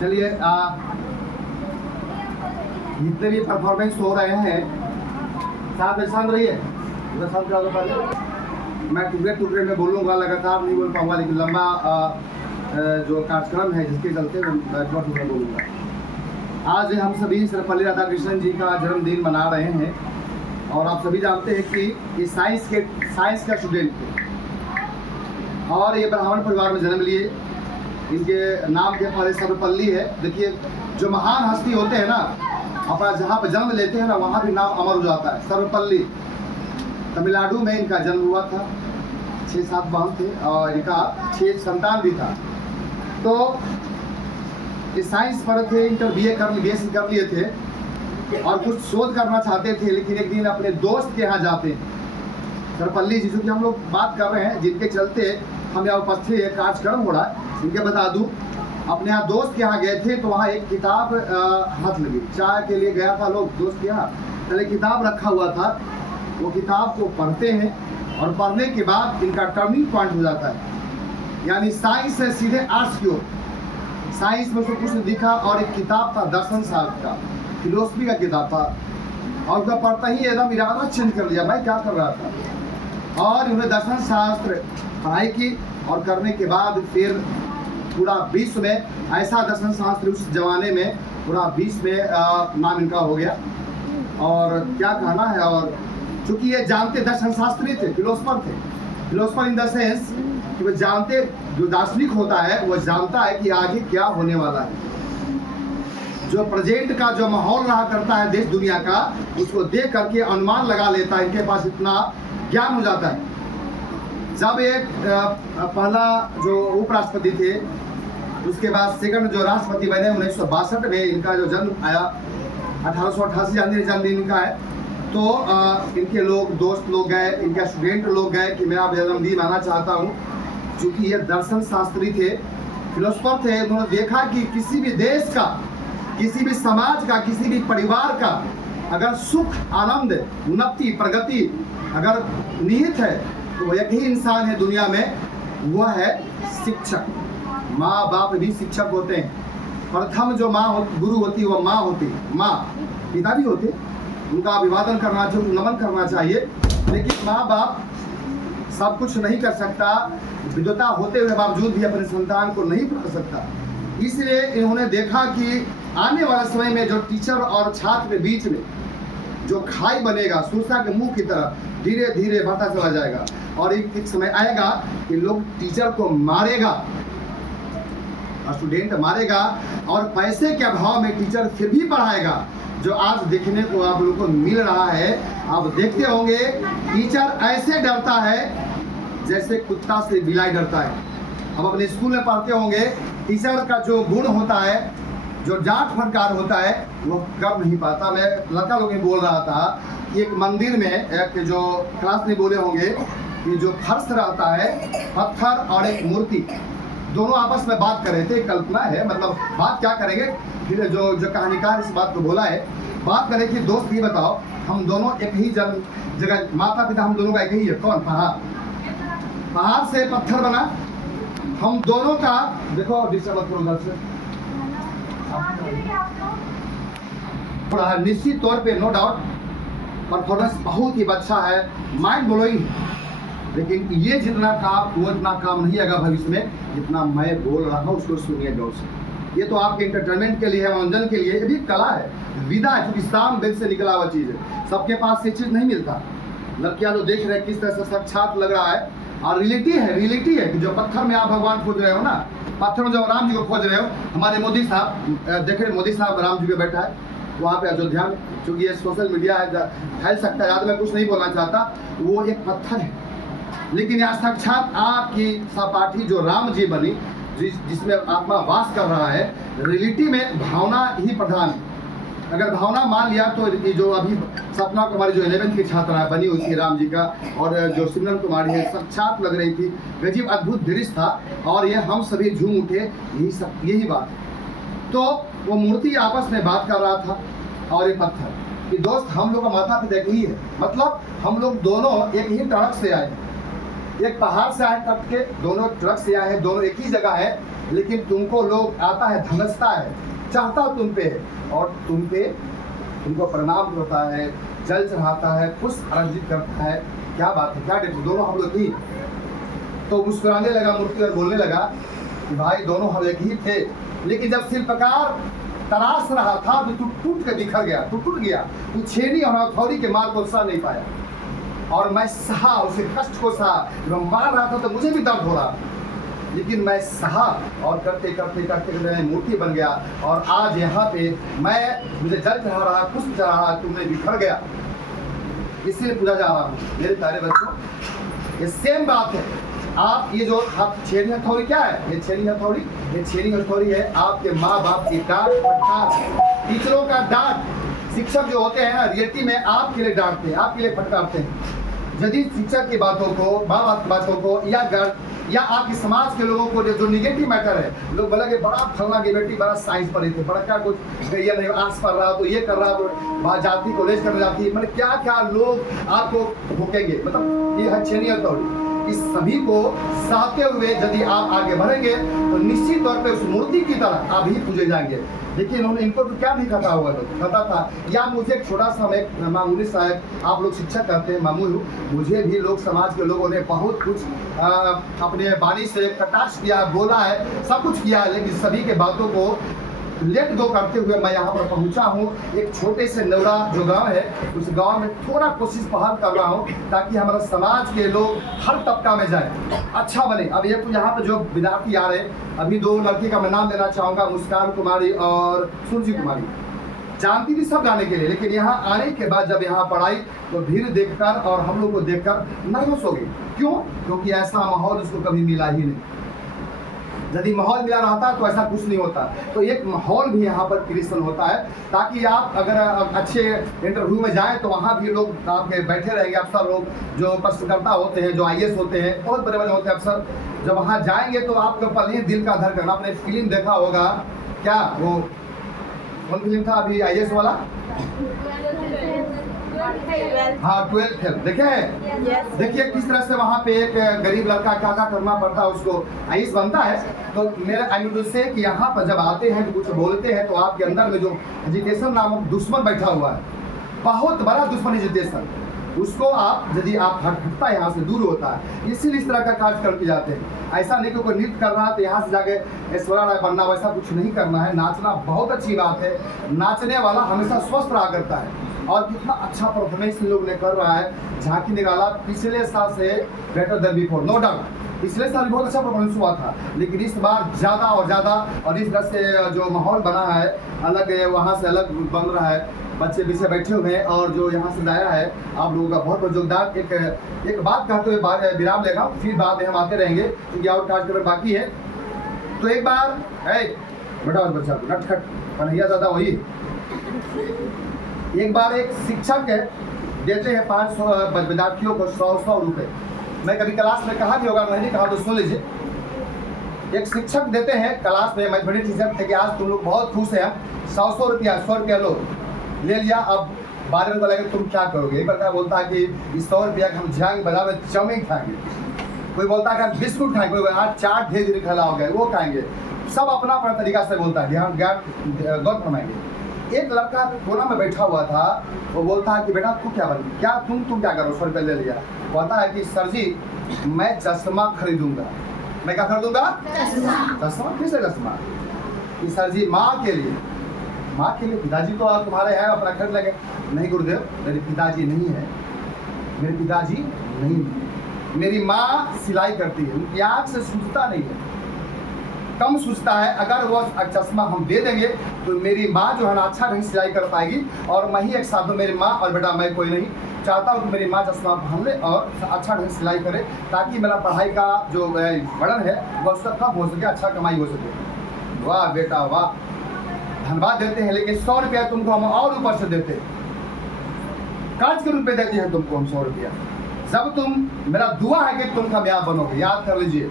चलिए जितने भी परफॉर्मेंस हो रहे हैं साथ में शांत रहिए। शांत करा दो पहले। मैं टुकड़े में बोलूँगा, लगातार नहीं बोल पाऊँगा, लेकिन लंबा जो कार्यक्रम है जिसके चलते मैं टुकड़े बोलूँगा। आज हम सभी सर्वपल्ली राधाकृष्णन जी का जन्मदिन मना रहे हैं और आप सभी जानते हैं कि ये साइंस का स्टूडेंट थे और ये ब्राह्मण परिवार में जन्म लिए। इनके नाम के पहले सर्वपल्ली है। देखिए, जो महान हस्ती होते हैं ना, अपना जहाँ पर जन्म लेते हैं ना, वहाँ भी नाम अमर हो जाता है। सर्वपल्ली तमिलनाडु में इनका जन्म हुआ था। 6-7 बहन थे और इनका 6 संतान भी था। तो ये साइंस पढ़े थे, इंटर BSc कर लिए थे और कुछ शोध करना चाहते थे, लेकिन एक दिन अपने दोस्त के यहाँ जाते हैं। सर्वपल्ली जी की हम लोग बात कर रहे हैं, जिनके चलते हम यहाँ उपस्थित है, कार्यक्रम हो रहा है। इनके बता दूं, अपने यहाँ दोस्त के यहाँ गए थे तो वहाँ एक किताब हाथ लगी। चाय के लिए गया था लोग दोस्त के यहाँ, पहले किताब रखा हुआ था। वो किताब को पढ़ते हैं और पढ़ने के बाद इनका टर्निंग पॉइंट हो जाता है, यानी साइंस से सीधे आर्ट्स की ओर। साइंस में से कुछ दिखा और एक किताब था दर्शन शास्त्र का, फिलोसफी का किताब था, और उसका पढ़ता ही एकदम इरादा चेंज कर लिया, मैं क्या कर रहा था। और उन्होंने दर्शन शास्त्र पढ़ाई की और करने के बाद फिर पूरा विश्व में ऐसा दर्शन शास्त्र उस जमाने में पूरा विश्व में नाम इनका हो गया। और क्या कहना है, और चूंकि ये जानते दर्शन शास्त्री थे, फिलोसफर थे। फिलोसफर इन द सेंस कि वो जानते, जो दार्शनिक होता है वो जानता है कि आगे क्या होने वाला है। जो प्रेजेंट का जो माहौल रहा करता है देश दुनिया का, उसको देख करके अनुमान लगा लेता है। इनके पास इतना ज्ञान हो जाता है। जब एक पहला जो उपराष्ट्रपति थे, उसके बाद सेकंड जो राष्ट्रपति बने 1962 में इनका जो जन्म आया, 1888 जन्मदिन इनका है। तो इनके लोग दोस्त लोग गए, इनके स्टूडेंट लोग गए कि मैं आप जन्मदिन मनाना चाहता हूँ। क्योंकि ये दर्शन शास्त्री थे, फिलोसफर थे। उन्होंने देखा कि किसी भी देश का, किसी भी समाज का, किसी भी परिवार का अगर सुख, आनंद, उन्नति, प्रगति अगर निहित है तो वो एक ही इंसान है दुनिया में, वह है शिक्षक। माँ बाप भी शिक्षक होते हैं। प्रथम जो गुरु होती है वो माँ होती है। माँ, पिता भी होते, उनका अभिवादन करना चाहिए, नमन करना चाहिए, लेकिन माँ बाप सब कुछ नहीं कर सकता। विद्वता होते हुए बावजूद भी अपने संतान को नहीं पढ़ा सकता। इसलिए इन्होंने देखा कि आने वाला समय में जो टीचर और छात्र के बीच में जो खाई बनेगा, सूसा के मुंह की तरह धीरे धीरे बढ़ता चला जाएगा। और एक समय आएगा कि लोग टीचर को मारेगा और स्टूडेंट मारेगा, और पैसे के अभाव में टीचर फिर भी पढ़ाएगा, जो आज देखने को आप लोगों को मिल रहा है। आप देखते होंगे टीचर ऐसे डरता है जैसे कुत्ता से बिलाई डरता है। अब अपने स्कूल में पढ़ते होंगे, टीचर का जो गुण होता है, जो डांट फटकार होता है, वो कर नहीं पाता। मैं लड़का लोग बोल रहा था कि एक मंदिर में एक जो क्लास में बोले होंगे कि जो फर्श रहता है, पत्थर और एक मूर्ति, दोनों आपस में बात कर रहे थे। कल्पना है, मतलब बात क्या करेंगे, फिर जो कहानीकार इस बात को बोला है, बात करें कि दोस्त ये बताओ, हम दोनों एक ही जगह, माता पिता हम दोनों का एक ही है, कौन? पहाड़ से पत्थर बना, हम दोनों का, देखो डिस्टर्ब मत करो से, निश्चित तौर पे नो डाउट परफॉर्मेंस बहुत ही अच्छा है, माइंड ब्लोइंग। लेकिन ये जितना काम, वो इतना काम नहीं आएगा भविष्य में जितना मैं बोल रहा हूँ। उसको सुनिए गौर से। ये तो आपके एंटरटेनमेंट के लिए है, मनोरंजन के लिए। ये भी कला है, विधा है, क्योंकि शाम वेद से निकला हुआ चीज़ है। सबके पास ये चीज़ नहीं मिलता। लड़कियाँ जो देख रहे हैं किस तरह से साक्षात लग रहा है, और रियलिटी है कि जो पत्थर में आप भगवान खोज रहे हो ना, पत्थर में जब राम जी को खोज रहे हो, हमारे मोदी साहब देख रहे, मोदी साहब राम जी पे बैठा है वहाँ पे अयोध्या में। क्योंकि ये सोशल मीडिया है, फैल सकता है, ज़्यादा मैं कुछ नहीं बोलना चाहता। वो एक पत्थर है, लेकिन यहाँ साक्षात आपकी सहपाठी जो राम जी बनी, जिसमें आत्मा वास कर रहा है। रियलिटी में भावना ही प्रधान है। अगर भावना मान लिया तो ये जो अभी सपना कुमारी जो 11th की छात्रा बनी हुई थी राम जी का, और जो सिमरन कुमारी है, साक्षात लग रही थी, गजब अद्भुत दृश्य था। और ये हम सभी झूम उठे, यही बात है। तो वो मूर्ति आपस में बात कर रहा था और ये पत्थर कि दोस्त, हम लोग का माता पिता एक ही है, मतलब हम लोग दोनों एक ही टड़क से आए। एक पहाड़ से आए कट के, दोनों ट्रक से आए हैं, दोनों एक ही जगह है, लेकिन तुमको लोग आता है, धमकता है, चाहता तुम पे और तुमको प्रणाम करता है, जल चढ़ाता है, पुष्प अर्जित करता है। क्या बात है, क्या डिफरेंस, दोनों हम लोग ही। तो मुस्कुराने लगा मूर्ति और बोलने लगा कि भाई दोनों हम एक ही थे, लेकिन जब शिल्पकार तराश रहा था तो तू टूट के बिखर गया, तू टूट गया, तू छेनी और हथौड़ी के मार को सह नहीं पाया और मैं सहा, उसे कष्ट को सहा। जब मार रहा था तो मुझे भी दर्द हो रहा, लेकिन मैं सहा और करते करते करते मैं मूर्ति बन गया और आज यहाँ पे मैं, मुझे जल चढ़ा रहा, पुष्प चढ़ा रहा, तुमने बिखर गया, इसलिए पूजा जा रहा हूँ। मेरे प्यारे बच्चों, ये सेम बात है। आप ये जो आप छेनी हथौड़ी क्या है, ये छेनी हथौड़ी है आपके माँ बाप की डांट, फटकार, टीचरों का डांट। शिक्षक जो होते हैं ना, रियलिटी में आपके लिए डांटते हैं, आपके लिए फटकारते हैं। यदि शिक्षक की बातों को, माँ बाप की बातों को या आपके समाज के लोगों को जो निगेटिव मैटर है, लोग बोला कि बड़ा फलना की बेटी बड़ा साइंस पढ़ी थी, बड़ा क्या कुछ ये नहीं आर्ट्स पढ़ रहा, तो ये कर रहा, तो जाति कॉलेज करने जाती है, मतलब क्या क्या लोग आपको भूकेंगे। मतलब ये है छेनी हथौड़ी। इस सभी को सहते हुए यदि आप आगे बढ़ेंगे तो निश्चित तौर पे उस मूर्ति की तरह आप ही पूजे जाएंगे। देखिए इनको तो क्या नहीं पता होगा, तो पता था। या मुझे एक छोटा सा, मैं मामूली साहब, आप लोग शिक्षक कहते हैं, मामूली हूँ, मुझे भी लोग, समाज के लोगों ने बहुत कुछ अपने वाणी से कटाक्ष किया, बोला है, सब कुछ किया है, लेकिन सभी के बातों को लेट गो करते हुए मैं यहाँ पर पहुँचा हूँ। एक छोटे से नौरा जो गांव है, उस गांव में थोड़ा कोशिश बहाल कर रहा हूँ ताकि हमारा समाज के लोग हर तबका में जाए, अच्छा बने। अब ये तो यहाँ पर जो विद्यार्थी आ रहे हैं, अभी दो लड़की का मैं नाम लेना चाहूँगा, मुस्कान कुमारी और सूरजी कुमारी। जानती थी सब जाने के लिए, लेकिन यहाँ आने के बाद जब यहाँ पढ़ाई तो भीड़ देखकर और हम लोग को देखकर नर्वस हो गई। क्यों? क्योंकि ऐसा माहौल उसको कभी मिला ही नहीं। यदि माहौल मिला रहता तो ऐसा कुछ नहीं होता। तो एक माहौल भी यहाँ पर क्रिएशन होता है ताकि आप अगर अच्छे इंटरव्यू में जाएं तो वहाँ भी लोग आपके बैठे रहेंगे, अफसर लोग जो प्रश्नकर्ता होते हैं, जो IAS होते हैं, बहुत बड़े बड़े होते हैं अफसर। जब वहाँ जाएंगे तो आपको पहले ही दिल का धड़कन, आपने फिल्म देखा होगा क्या, वो कौन फिल्म था अभी IAS वाला, हाँ 12 फेल देखे हैं। देखिए किस तरह से वहाँ पे एक गरीब लड़का क्या क्या करना पड़ता है, उसको IAS बनता है। तो मेरा आई से कि यहाँ पर जब आते हैं तो कुछ बोलते हैं तो आपके अंदर में जो एजुकेशन नामक दुश्मन बैठा हुआ है, बहुत बड़ा दुश्मन एजुकेशन, उसको आप यदि आप हटता है यहाँ से दूर होता है। इसीलिए इस तरह का कार्यक्रम किए जाते हैं। ऐसा नहीं कि कोई नृत्य कर रहा है तो यहाँ से जाके ऐश्वर्या राय बनना, वैसा कुछ नहीं करना है। नाचना बहुत अच्छी बात है, नाचने वाला हमेशा स्वस्थ रहा करता है। और कितना अच्छा परफॉर्मेंस इन लोग ने कर रहा है, झांकी निकाला पिछले साल से better than before, no doubt. पिछले साल बहुत अच्छा परफॉर्मेंस हुआ था, लेकिन इस बार ज़्यादा और ज़्यादा। और इस तरह से जो माहौल बना है अलग है, वहाँ से अलग बन रहा है, बच्चे पीछे बैठे हुए हैं और जो यहाँ से लाया है आप लोगों का बहुत बहुत योगदान। एक बात कहते हुए विराम लेगा, फिर बाद में हम आते रहेंगे क्योंकि और कार्यक्रम बाकी है। तो एक बार बेटा बच्चा नटखट कन्हैया ज़्यादा वही, एक बार एक शिक्षक है देते हैं 500 विद्यार्थियों को 100 रुपये। मैं कभी क्लास में कहा भी होगा, नहीं कहा तो सुन लीजिए। एक शिक्षक देते हैं क्लास में, मैथमेटिक्स टीचर थे कि आज तुम लोग बहुत खुश हैं, 100 रुपया 100 रुपया लो, ले लिया। अब 12 में बोला कि तुम क्या करोगे? एक बंदा बोलता है कि इस 100 रुपया हम जाएंगे बाजार में चाउमीन खाएंगे, कोई बोलता है कि बिस्कुट खाएंगे, कोई आज चाट ढेर खिला हो गए वो खाएंगे। सब अपना अपना तरीका से बोलता है, ध्यान ज्ञान गौर फरमाएंगे। एक लड़का कोना में बैठा हुआ था, वो बोलता है कि बेटा तू क्या बन, क्या तुम क्या करो, 100 रुपये ले लिया। बोलता है कि सर जी मैं चश्मा खरीदूंगा। मैं क्या खरीदूंगा? चश्मा। किस चश्मा? कि सर जी माँ के लिए। माँ के लिए? पिताजी तो तुम्हारे हैं, अपना खरीद लगे। नहीं गुरुदेव, मेरे पिताजी नहीं है, मेरे पिताजी नहीं है, मेरी माँ सिलाई करती है, उनकी आँख से सूझता नहीं है, कम सूझता है। अगर वो चश्मा हम दे देंगे तो मेरी माँ जो है ना अच्छा नहीं सिलाई कर पाएगी, और मैं ही एक साथ हूँ, मेरी माँ और बेटा, मैं कोई नहीं चाहता हूँ कि मेरी माँ चश्मा पहन ले और अच्छा ढंग से सिलाई करे, ताकि मेरा पढ़ाई का जो वर्णन है वह उसका कम हो सके, अच्छा कमाई हो सके। वाह बेटा वाह, धन्यवाद देते हैं। लेकिन 100 रुपया तुमको हम और ऊपर से देते हैं, कर्ज के रूप में देते हैं तुमको हम 100 रुपया। जब तुम, मेरा दुआ है कि तुम कामयाब बनोगे, याद कर लीजिए।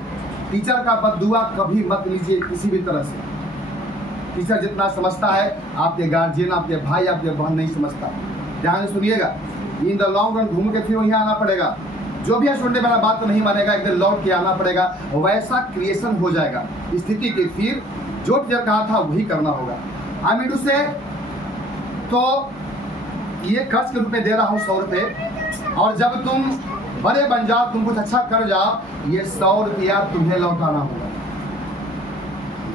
टीचर का बददुआ कभी मत लीजिए किसी भी तरह से। टीचर जितना समझता है आपके गार्जियन, आपके भाई, आपके बहन नहीं समझता। ध्यान से सुनिएगा, इन द लॉन्ग रन घूम के फिर वहीं आना पड़ेगा। जो भी स्टूडेंट मेरा बात तो नहीं मानेगा, एक दिन लौट के आना पड़ेगा, वैसा क्रिएशन हो जाएगा स्थिति की। फिर जो टीचर कहा था वही करना होगा। आई मीन से तो ये खर्च के रूप में दे रहा हूँ 100 रुपये, और जब तुम बड़े बन जाओ, तुम कुछ अच्छा कर जाओ, ये 100 रुपया तुम्हें लौटाना होगा।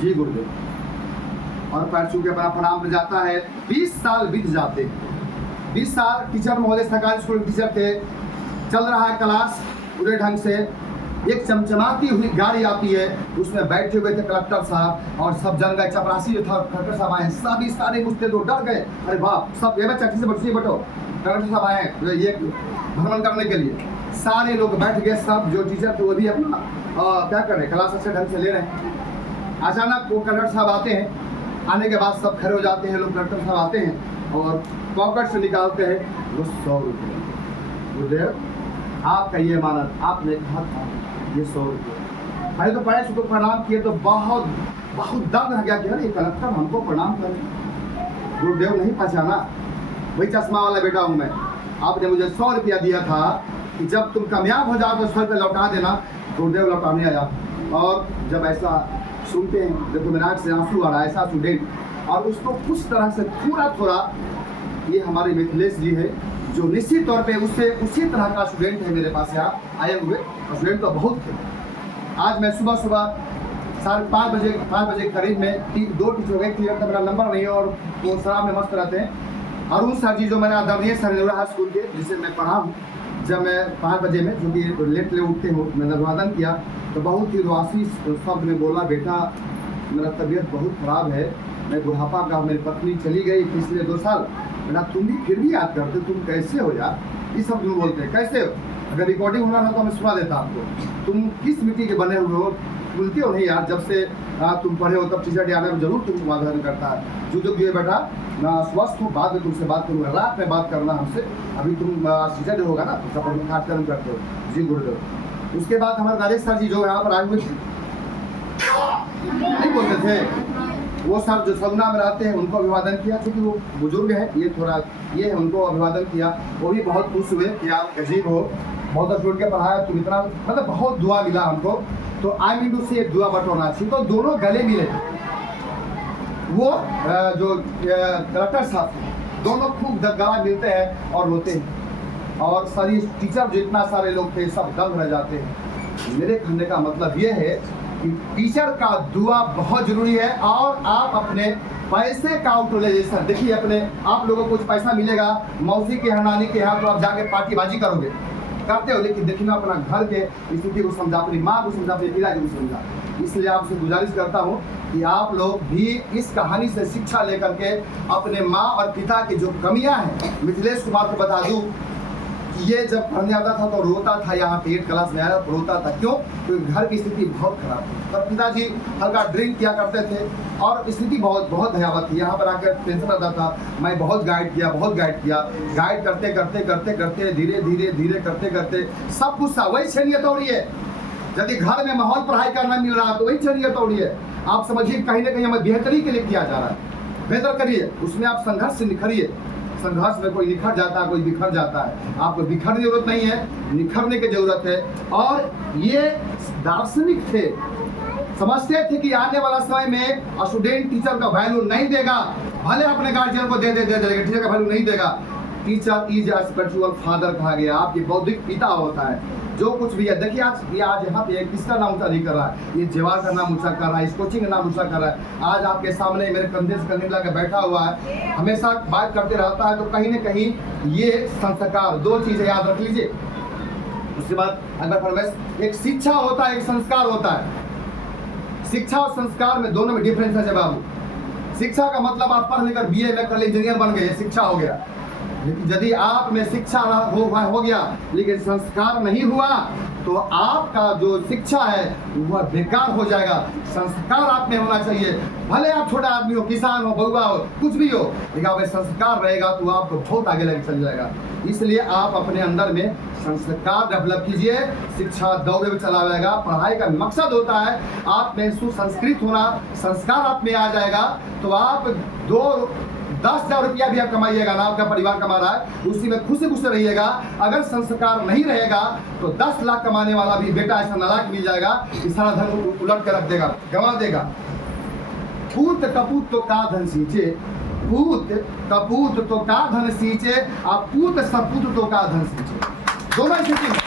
जी गुरुदेव। और पैर छू के अपना प्रणाम में जाता है। 20 साल बीत जाते हैं। 20 साल टीचर महोदय सरकारी स्कूल के टीचर थे, चल रहा है क्लास पूरे ढंग से। एक चमचमाती हुई गाड़ी आती है, उसमें बैठे हुए थे कलेक्टर साहब, और सब जन गए। चपरासी जो था कलेक्टर साहब आए, सभी सारे मुझसे तो डर गए। अरे बाप, सब ये बच्चा से बैठो, कलेक्टर साहब आए ये भ्रमण करने के लिए। सारे लोग बैठ गए, सब जो टीचर थे वो भी अपना क्या कर रहे, क्लास अच्छे ढंग से ले रहे हैं। अचानक वो कलेक्टर साहब आते हैं, आने के बाद सब खड़े हो जाते हैं लोग। कलेक्टर साहब आते हैं और पॉकेट से निकालते हैं वो 100 रुपये। गुरुदेव आपका ये मानत, आपने कहा था ये 100 रुपये। पहले तो पैर को प्रणाम किए तो बहुत बहुत दर्द रह गया कि अरे कलेक्टर हमको प्रणाम करें। गुरुदेव नहीं पहचाना, वही चश्मा वाला बेटा हूँ मैं। आपने मुझे 100 रुपया दिया था कि जब तुम कामयाब हो जाओ तो 100 रुपये लौटा देना। गुरुदेव लौटाने आया, और जब ऐसा सुनते हैं, देखो मेरा आँख से आंसू आ रहा है, ऐसा स्टूडेंट। और उसको कुछ तरह से थोड़ा थोड़ा, ये हमारे मिथिलेश जी है जो निश्चित तौर पे उससे उसी तरह का स्टूडेंट है मेरे पास यहाँ आए हुए। स्टूडेंट तो बहुत थे। आज मैं सुबह 5:30 बजे करीब में 2 टीचर गए। क्लियर था मेरा नंबर नहीं है, और वो शराब में मस्त रहते हैं। अरुण सर जी जो मेरा आदरणीय सर नेवरा हाई स्कूल के, जिसे मैं पढ़ा हूँ, जब मैं 5 बजे में, जो कि लेट उठते हो, मैंने अभिवादन किया तो बहुत ही रुआसी शब्द में बोला, बेटा मेरा तबीयत बहुत ख़राब है, मैं बुढ़ापा का, मेरी पत्नी चली गई पिछले 2 साल, बेटा तुम भी फिर भी याद करते, तुम कैसे हो यार, ये सब तुम बोलते हैं कैसे हो। अगर रिकॉर्डिंग होना था तो मैं सुना देता आपको। तुम किस मिट्टी के बने हुए हो, बोलते हो नहीं यार, जब से तुम पढ़े हो तब टीचर डे आने में जरूर तुमको आधार करता है। जो ये बेटा मैं स्वस्थ हूँ, बाद में तुमसे बात करूँगा, रात में बात करना हमसे, अभी तुम टीचर डे होगा ना तो सब खाट कर्म करते हो। जी गुरुदेव। उसके बाद हमारे राजेश सर जी जो यहाँ पर आए हुए थे, नहीं बोलते थे, वो सर जो सगुना में रहते हैं उनको अभिवादन किया, क्योंकि वो बुजुर्ग है, ये थोड़ा ये है, उनको अभिवादन किया। वो भी बहुत खुश हुए कि आप अजीब हो, बहुत जुड़ के पढ़ाया, तुम इतना, मतलब बहुत दुआ मिला हमको। तो आई मीन टू से एक दुआ बटोरना चाहिए। तो दोनों गले मिले, वो जो कलेक्टर साहब थे, दोनों खूब गला मिलते हैं और रोते हैं, और सारी टीचर जो इतना सारे लोग थे सब दंग रह जाते हैं। मेरे कहने का मतलब ये है कि टीचर का दुआ बहुत जरूरी है। और आप अपने पैसे का यूटिलाइजेशन देखिए, अपने आप लोगों को कुछ पैसा मिलेगा मौसी के यहाँ, नानी के यहाँ, तो आप जाके पार्टी बाजी करोगे, करते हो, लेकिन देखिए ना अपना घर के स्थिति को समझा, अपनी माँ को समझा, अपने पिताजी को समझा। इसलिए आपसे गुजारिश करता हूँ कि आप लोग भी इस कहानी से शिक्षा लेकर के अपने माँ और पिता की जो कमियाँ हैं, मिथिलेश कुमार को बता दूँ, ये जब पढ़ने आता था तो रोता था, यहाँ पे 8 क्लास में आया तो रोता था। क्यों? क्योंकि घर की स्थिति बहुत खराब थी। तब पिताजी हल्का ड्रिंक किया करते थे और स्थिति बहुत भयावह थी। यहाँ पर आकर टेंशन आता था। मैं बहुत गाइड किया। गाइड करते करते धीरे करते सब कुछ सा वही छेड़िए तोड़ी है। यदि घर में माहौल पढ़ाई करना मिल रहा है तो वही छेड़िए तोड़ी है। आप समझिए कहीं ना कहीं हमें बेहतरी के लिए किया जा रहा है। बेहतर करिए, उसमें आप संघर्ष से निखरिए। संघर्ष में कोई निखर जाता है, कोई बिखर जाता है। आपको बिखरने की जरूरत नहीं है, निखरने की जरूरत है। और ये दार्शनिक थे, समझते थे कि आने वाला समय में स्टूडेंट टीचर का वैल्यू नहीं देगा, भले अपने गार्जियन को दे देगा, टीचर का वैल्यू नहीं देगा। Teacher is a spiritual father कहा गया, आपके बौद्धिक पिता होता है। जो कुछ भी है, देखिए आज यहाँ पे किसका नाम ऊंचा नहीं कर रहा है, ये जेवार का नाम ऊंचा कर रहा है, इस कोचिंग का नाम ऊंचा कर रहा है। आज आपके सामने मेरे कंधे से कंधे मिला के बैठा हुआ है, हमेशा बात करते रहता है। तो कहीं ना कहीं ये संस्कार, 2 चीजें याद रख लीजिए। उसके बाद अगर फरमाइश, एक शिक्षा होता है, एक संस्कार होता है। शिक्षा और संस्कार में दोनों में डिफरेंस है बाबू। शिक्षा का मतलब आप पढ़ लिखकर BA में कल इंजीनियर बन गए, शिक्षा हो गया। लेकिन यदि आप में शिक्षा हो गया लेकिन संस्कार नहीं हुआ तो आपका जो शिक्षा है वह बेकार हो जाएगा। संस्कार आप में होना चाहिए, भले आप छोटा आदमी हो, किसान हो, बउआ हो, कुछ भी हो, लेकिन आप में संस्कार रहेगा तो आपको बहुत आगे लेकर चल जाएगा। इसलिए आप अपने अंदर में संस्कार डेवलप कीजिए। शिक्षा दौड़े में चलाएगा। पढ़ाई का मकसद होता है आप में सुसंस्कृत होना, संस्कार आप में आ जाएगा तो आप 2 10,000 रुपया भी आप कमाइएगा ना, आपका परिवार कमा रहा है, उसी में खुशी खुश रहिएगा। अगर संस्कार नहीं रहेगा तो 10 लाख कमाने वाला भी बेटा ऐसा नालायक मिल जाएगा कि सारा धन उलट कर रख देगा, गंवा देगा। पूत कपूत तो का धन सींचे, पूत कपूत तो का धन सींचे, आप पूत सपूत तो का धन सींचे, दोनों स्थिति